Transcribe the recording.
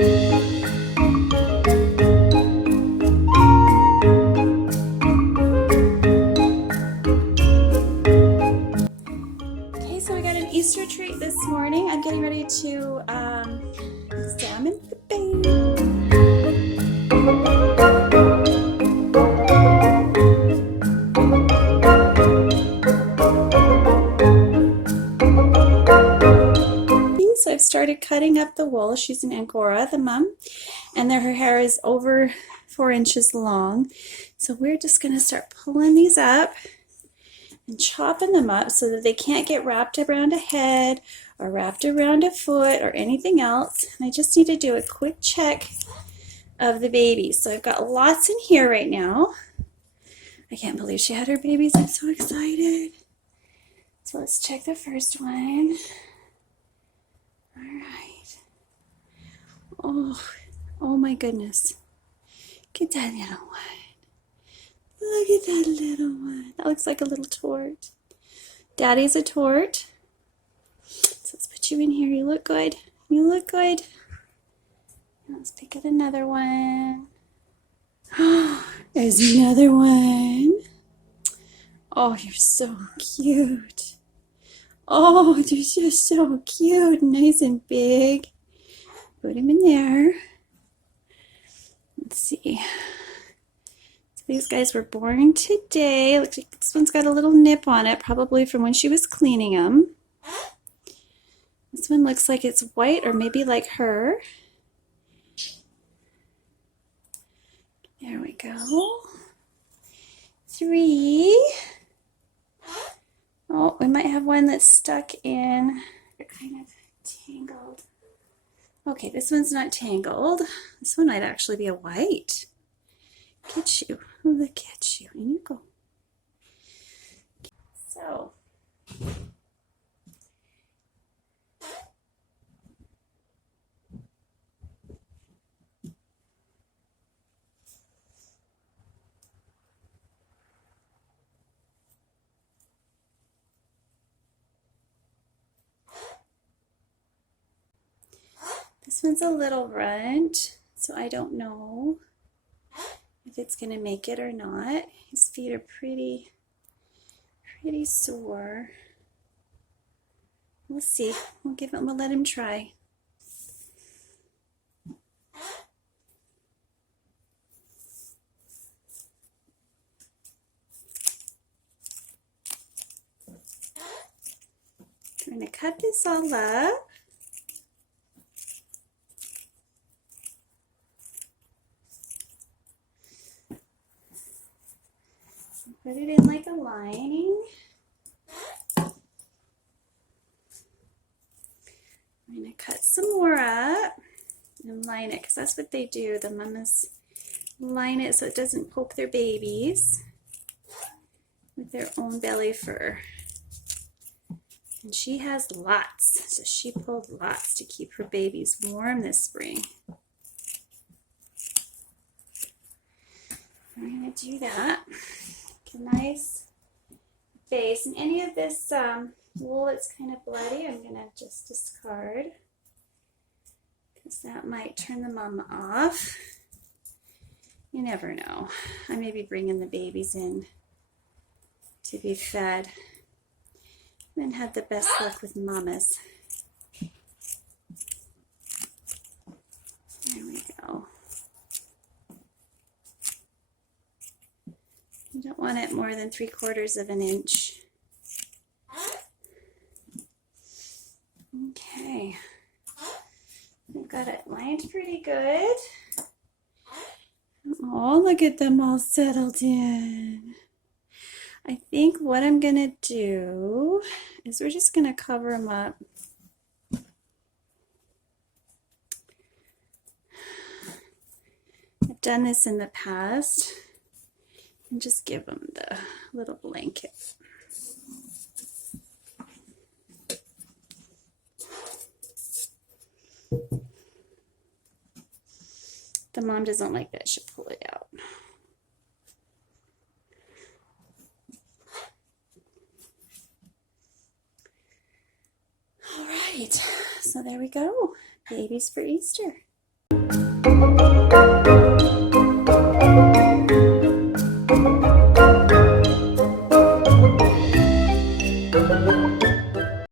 Okay, so we got an Easter treat this morning. I'm getting ready to examine the baby. So I've started cutting up the wool. She's an Angora, the mom, and her hair is over 4 inches long. So we're just going to start pulling these up and chopping them up so that they can't get wrapped around a head or wrapped around a foot or anything else. And I just need to do a quick check of the babies. So I've got lots in here right now. I can't believe she had her babies. I'm so excited. So let's check the first one. All right. Oh my goodness. Look at that little one. Look at that little one. That looks like a little tort. Daddy's a tort. So let's put you in here. You look good. You look good. Let's pick out another one. There's another one. Oh, you're so cute. Oh, they're just so cute. Nice and big. Put him in there. Let's see. So these guys were born today. Looks like this one's got a little nip on it, probably from when she was cleaning them. This one looks like it's white or maybe like her. There we go. 3. Oh, we might have one that's stuck in. They're kind of tangled. Okay, this one's not tangled. This one might actually be a white. Get you. Look at you. In you go. So. This one's a little runt, so I don't know if it's going to make it or not. His feet are pretty sore. We'll see. We'll let him try. I'm going to cut this all up. Put it in like a lining. I'm going to cut some more up and line it because that's what they do. The mamas line it so it doesn't poke their babies with their own belly fur. And she has lots, so she pulled lots to keep her babies warm this spring. I'm going to do that. A nice base, and any of this wool that's kind of bloody I'm going to just discard because that might turn the mama off. You never know. I may be bringing the babies in to be fed. I haven't had the best luck with mamas. There we go. You don't want it more than 3/4 of an inch. Okay. I've got it lined pretty good. Oh, look at them all settled in. I think what I'm going to do is we're just going to cover them up. I've done this in the past. And just give them the little blanket. The mom doesn't like that. She'll pull it out. All right, so there we go. Babies for Easter.